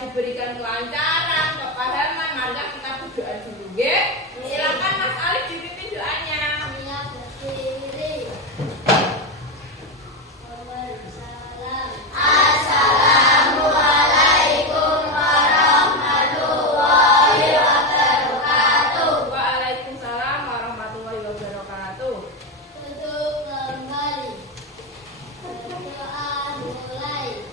diberikan kelancaran, kepahaman. Mari kita berdoa dulu, nggih. Silakan Mas Alif dipimpin doanya. Assalamualaikum warahmatullahi wabarakatuh. Waalaikumsalam warahmatullahi wabarakatuh. Duduk kembali. Berdoa mulai.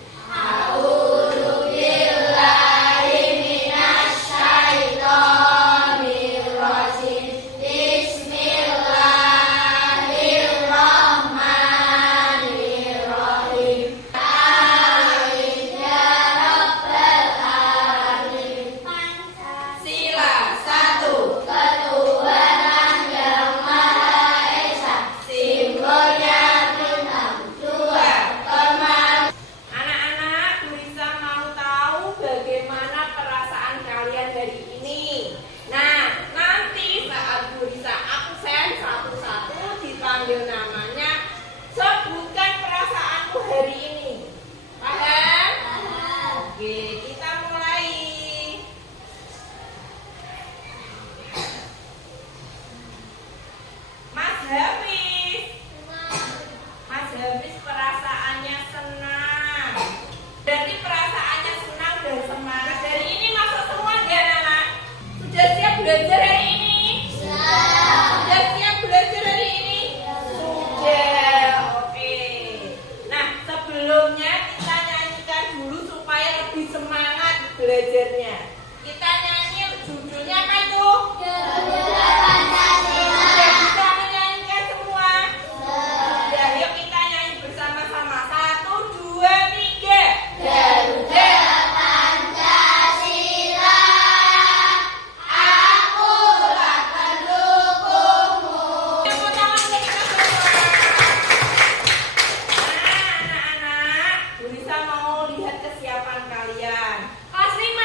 Namanya, sebutkan perasaanmu hari ini. Paham? Oke, kita mulai. Mas Hafiz. Mas Hafiz perasaannya senang. Berarti perasaannya senang dan semangat. Dari ini masuk semua nggak, anak? Sudah siap belajar hari ini? Sudah siap belajar hari ini? Sudah, oke. Nah, sebelumnya kita nyanyikan dulu supaya lebih semangat belajarnya. Kita nyanyi judulnya apa itu? Sudah bisa menyanyikan semua? Sudah, yuk kita nyanyi bersama-sama. 1, 2, 3. Garuda Pancasila, akulah pendukungmu. Tepuk tangan untuk kita semua. Nah, anak-anak, Bu Risa mau lihat kesiapan kalian. Kelas 5.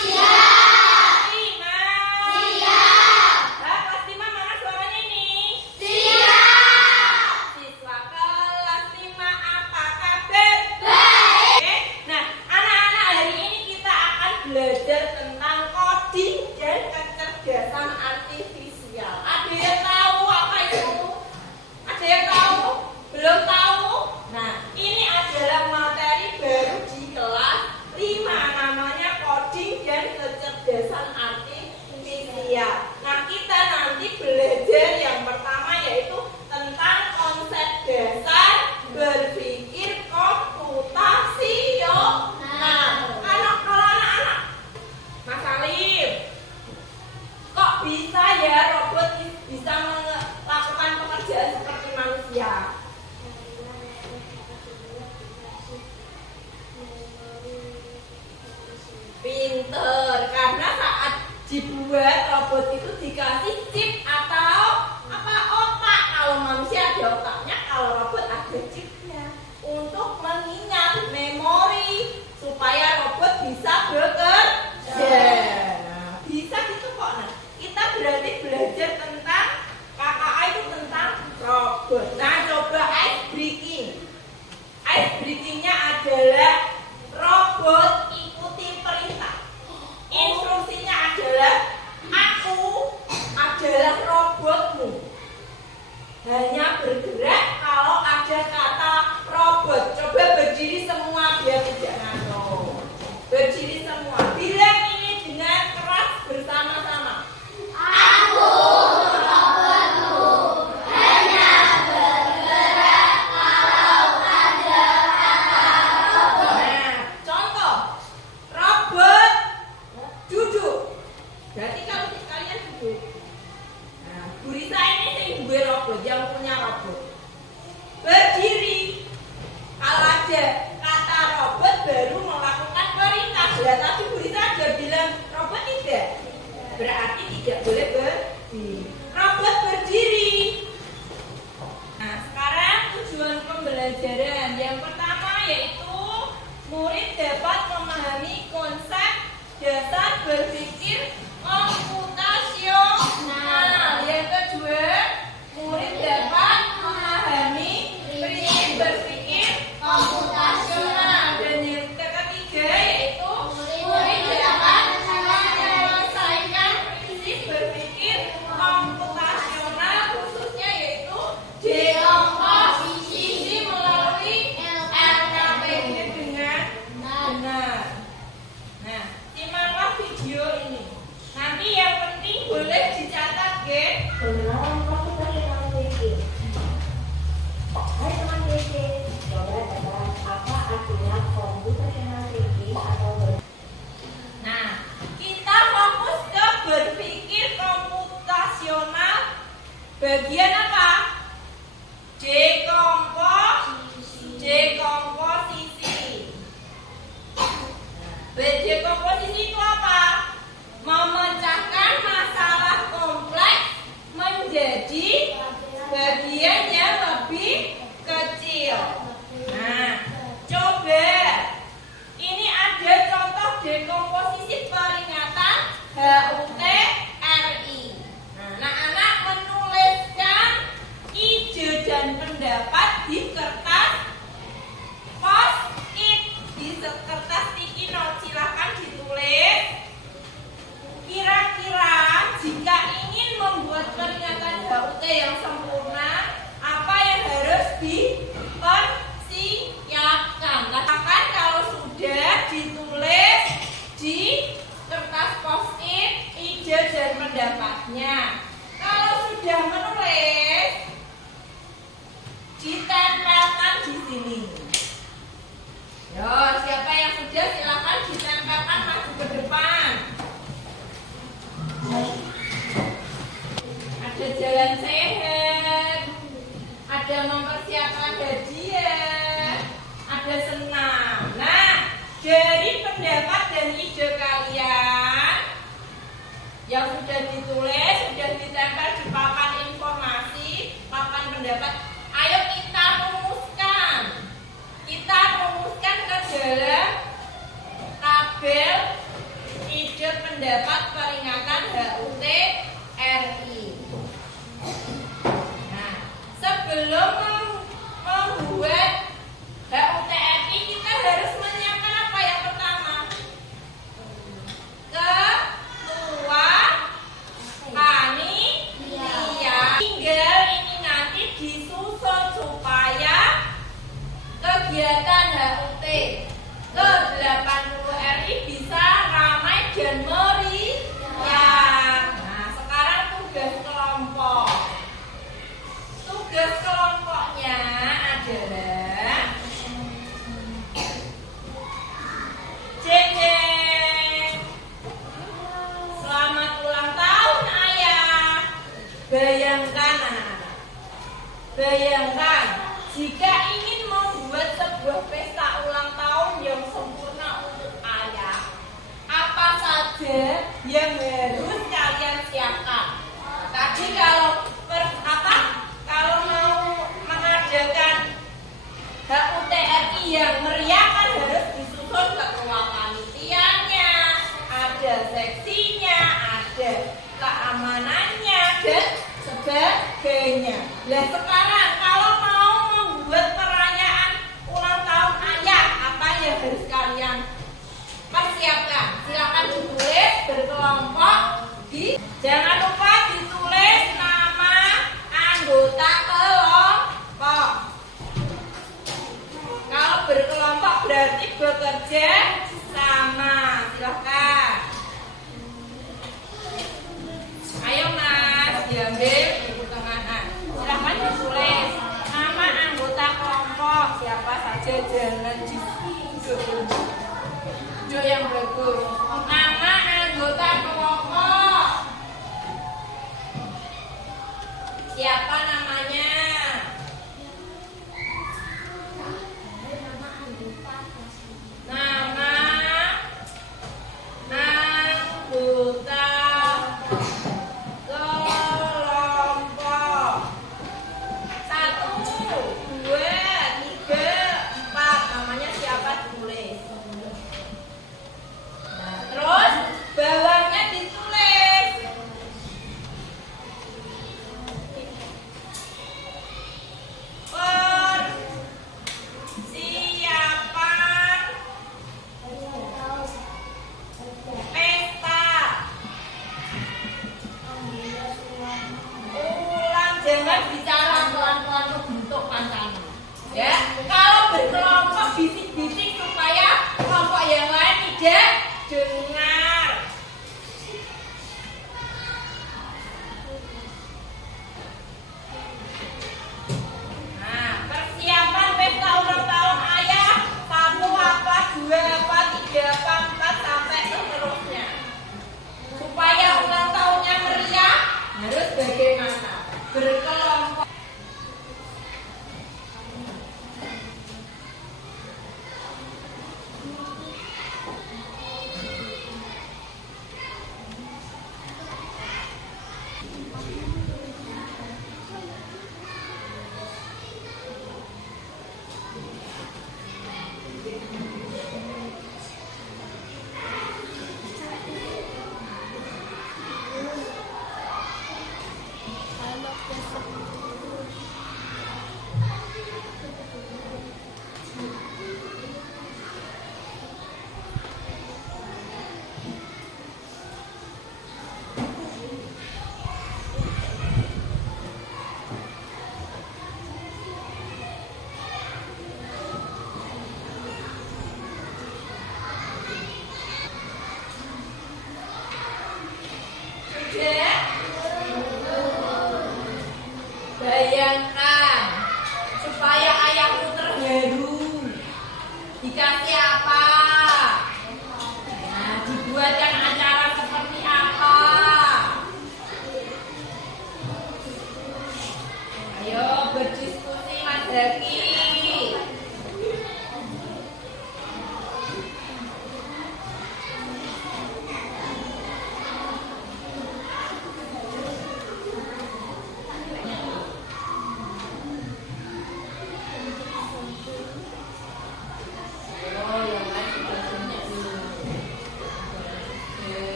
Siap. 5. Siap. Kelas 5 mana suaranya ini? Siap. Siswa kelas 5 apa kabar? Baik. Oke. Nah, anak-anak, hari ini kita akan belajar tentang coding dan kecerdasan artifisial. Ada yang tahu apa itu? Ada yang tahu? Belum tahu? Nah, ini adalah materi baru di kelas 5, namanya coding dan kecerdasan artifisial. Nah, kita nanti belajar yang pertama yaitu tentang konsep dasar berpikir komputasional. Kalau anak-anak, Mas Alif, kok bisa ya robot bisa melakukan pekerjaan seperti manusia? Pinter, karena saat dibuat robot itu dikasih chip atau apa, otak. Kalau manusia ada otaknya, kalau robot ada chipnya untuk mengingat memori supaya robot bisa bekerja. Nah, bisa gitu kok. Nah, kita berarti belajar tentang KKA itu tentang robot. Nah, coba ice breaking. Ice breakingnya adalah robot ikuti perintah. Instruksinya adalah aku adalah robotmu. Hanya bergerak kalau ada kata robot. Coba berdiri semua biar tidak ngantuk. Berdiri semua. Bilang ini dengan keras bersama-sama. Aku robotmu, hanya bergerak kalau ada kata robot. Nah, contoh robot duduk. Berarti kalau kalian duduk. Nah, Bu Risa ini sing duwe robot, yang punya robot. Berdiri. Kalau ada kata robot baru melakukan perintah. Ya, tadi Bu Risa ada bilang robot tidak. Berarti tidak boleh berdiri. Robot berdiri. Nah, sekarang tujuan pembelajaran yang pertama yaitu murid dapat memahami konsep dasar berpikir komputasional. Yang kedua, murid dapat memahami prinsip berpikir komputasional. Dan yang ketiga yaitu bagian apa? Dekomposisi. Dekomposisi itu apa? Memecahkan masalah kompleks menjadi bagian yang lebih kecil. Nah, coba ini ada contoh dekomposisi peringatan HUT RI. Nah, anak-anak menuliskan ide dan pendapat di kertas post-it, di kertas sticky note. Silahkan ditulis. Kira-kira jika ingin membuat peringatan HUT yang sempurna, apa yang harus dipersiapkan? Katakan kalau sudah ditulis di kertas post-it ide dan pendapatnya. Kalau sudah menulis, ditempelkan di sini. Yo, siapa yang sudah silakan ditempelkan maju ke depan. Ada jalan sehat, ada mempersiapkan hadiah, ada senam. Nah, dari pendapat dan ide kalian yang sudah ditulis, sudah ditempel di papan informasi, papan pendapat, ayo kita rumuskan. Kita rumuskan ke dalam tabel ide pendapat peringatan HUT RI. Nah, sebelum membuat HUT RI, kita harus menyiapkan apa yang pertama? Ketua panitia. Tinggal ini nanti disusun supaya kegiatan HUT ke-80 RI bisa ramai dan meriah. Nah, sekarang tugas kelompok. Tugas kelompoknya adalah jeng. Selamat ulang tahun ayah. Bayangkan anak-anak. Bayangkan jika ingin membuat sebuah pesta ulang tahun yang sempurna untuk ayah, apa saja yang harus kalian siapkan? Tadi kalau mau mengadakan HUT RI yang meriah kan harus disusun ketua panitianya, ada seksinya, ada keamanannya dan sebagainya. Nah, sekarang kalau mau membuat perayaan ulang tahun ayah, apa yang harus kalian persiapkan? Silakan ditulis berkelompok di. Jangan lupa ditulis nama anggota kelompok. Kalau berkelompok berarti bekerja sama. Silakan. Ayo Mas, diambil buku tengahan. Silakan ditulis nama anggota kelompok siapa saja, jangan ditunjuk yang bagus. Nama anggota kelompok siapa namanya? Nama anggota kelompok 1, 2, 3, 4. Namanya siapa ditulis. Nah, terus bawahnya ditulis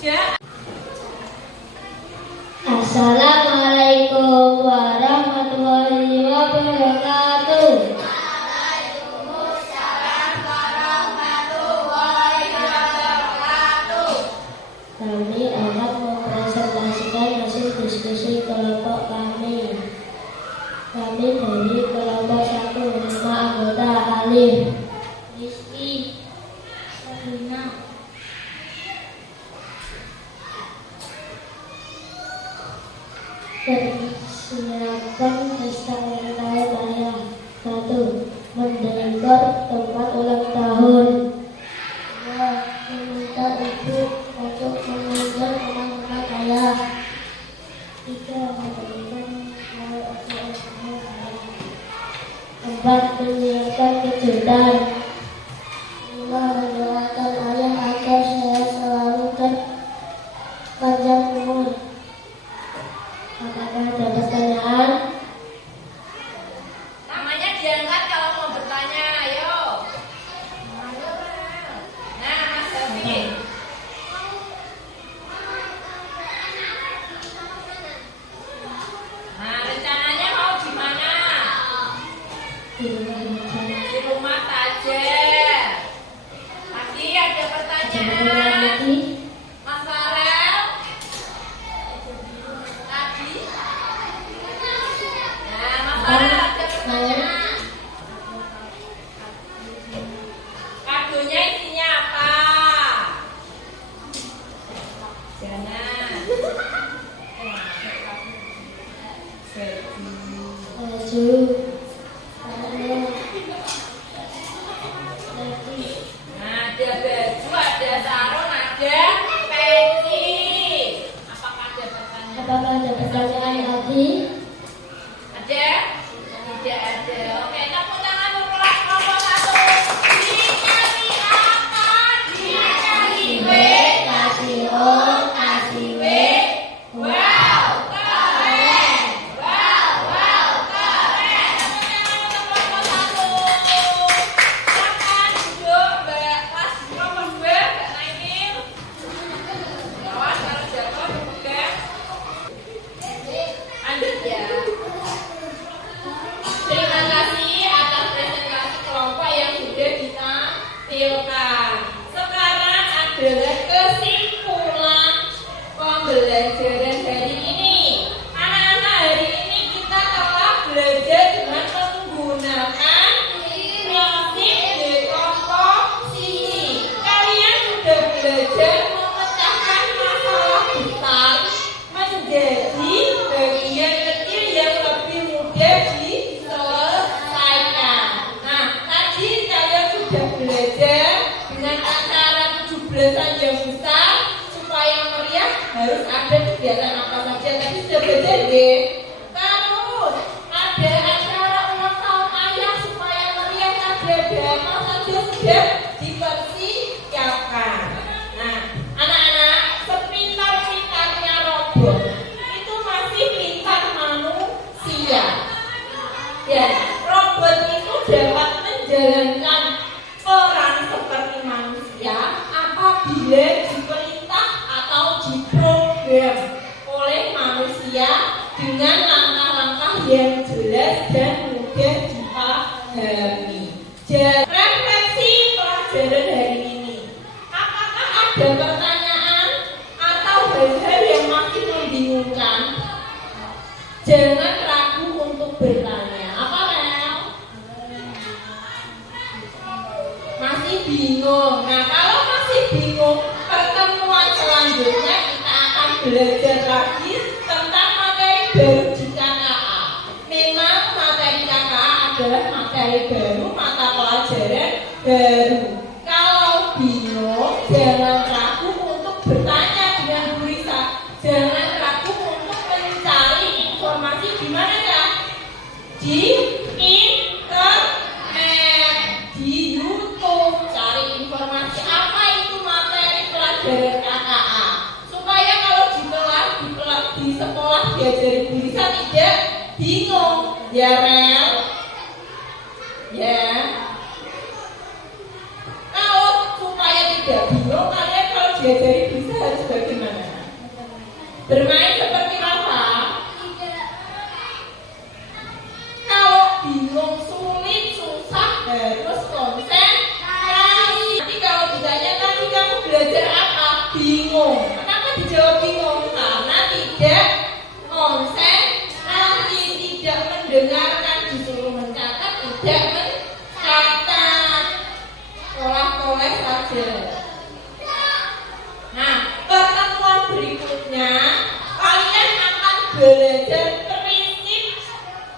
Sudah. Assalamualaikum warahmatullahi wabarakatuh. Kami akan mempresentasikan hasil diskusi kelompok kami. Kami dari kelompok 1, 5 anggota: Alif, Rizky, Sabrina. Persiapan pesta ulang tahun ayah. 1. Mendekor tempat ulang tahun. 2. Meminta ibu untuk mengundang teman-teman ayah. 3. Memberikan hal untuk ayah. 4. Menyiapkan kejutan. 5. Mendoakan ayah agar sehat selalu dan panjang umur. Apakah ada pertanyaan? Namanya diangkat kalau mau bertanya, ayo. Nah, Mas David. Nah, rencananya mau di mana? Di rumah saja. Lagi ada pertanyaan? Mas Farel? Lagi? Nah, Mas Farel ada pertanyaan. Kadonya isinya apa? Jangan. Baju. Nah, ada baju, ada sarung, ada peci. Apakah ada pertanyaan? Apakah ada pertanyaan lagi? Ada? Tidak ada. Oke, tepuk tangan untuk kelompok 1. Dikasih apa? Dikasih W. Kasih O, kasih W. Wow, keren. Wow, keren. Tepuk tangan untuk kelompok 1. Silakan duduk, Mbak. Kelas kelompok 2, Mbak Naimil. Awas kalau jatuh dipegang. Lanjut ya. Terima kasih atas presentasi kelompok yang sudah ditampilkan. Sekarang adalah kesimpulan pembelajaran hari ini. Anak-anak, hari ini kita telah belajar dengan menggunakan prinsip dekomposisi. Kalian sudah belajar memecahkan masalah besar menjadi bagian kecil yang lebih mudah diselesaikan. Nah, tadi kalian sudah belajar dengan acara 17-an yang besar. Supaya meriah harus ada kegiatan apa saja. Tadi sudah belajar deh. Terus ada acara ulang tahun ayah supaya meriah, ada apa saja sudah dipersiapkan. Nah, anak-anak, sepintar-pintarnya robot itu masih pintar manusia. Ya, robot itu dapat menjalankan peran seperti manusia apabila diperintah atau diprogram oleh manusia dengan langkah-langkah yang jelas dan mudah dipahami. Jadi, refleksi pelajaran hari ini. Apakah ada pertanyaan atau hal-hal yang masih membingungkan? Jangan ragu untuk bertanya. Apa, Rel? Masih bingung. Nah, kalau masih bingung, pertemuan selanjutnya kita akan belajar lagi tentang materi baru di KKA. Memang materi KKA adalah materi baru, mata pelajaran baru. Kalau bingung, jangan ragu untuk bertanya dengan Bu Risa. Jangan ragu untuk mencari informasi di mana, Kak? Di internet, di YouTube. Cari informasi apa itu materi pelajaran KKA. Supaya kalau di sekolah diajari Bu Risa tidak bingung. Ya, Rel? Ya. Kalau supaya tidak bingung, kalian kalau diajari bisa harus bagaimana? Bermain seperti apa? Kalau bingung, sulit, susah, harus konsentrasi. Nanti kalau ditanya tadi kamu belajar apa? Bingung. Kenapa dijawab bingung? Karena tidak konsentrasi, tidak mendengarkan, disuruh mencatat, tidak mencatat. Tolak-tolak saja. Nah, pertemuan berikutnya kalian akan belajar prinsip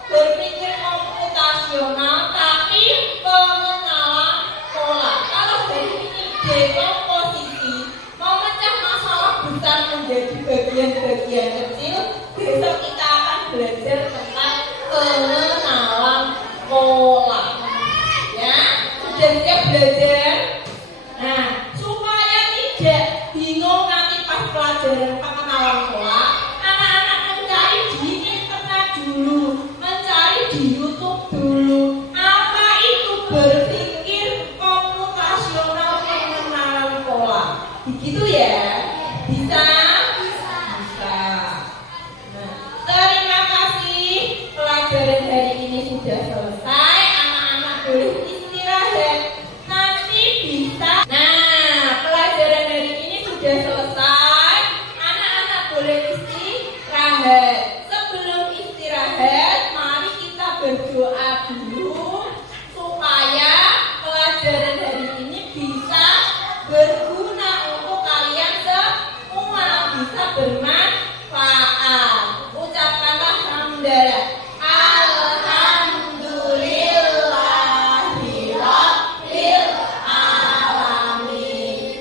berpikir komputasional tapi pengenalan pola. Kalau dari ini dekomposisi, memecah masalah besar menjadi bagian-bagian kecil, besok kita akan belajar tentang pengenalan pola. Ya, sudah siap belajar? Nah, supaya tidak bingung nanti pas pelajaran pengenalan pola,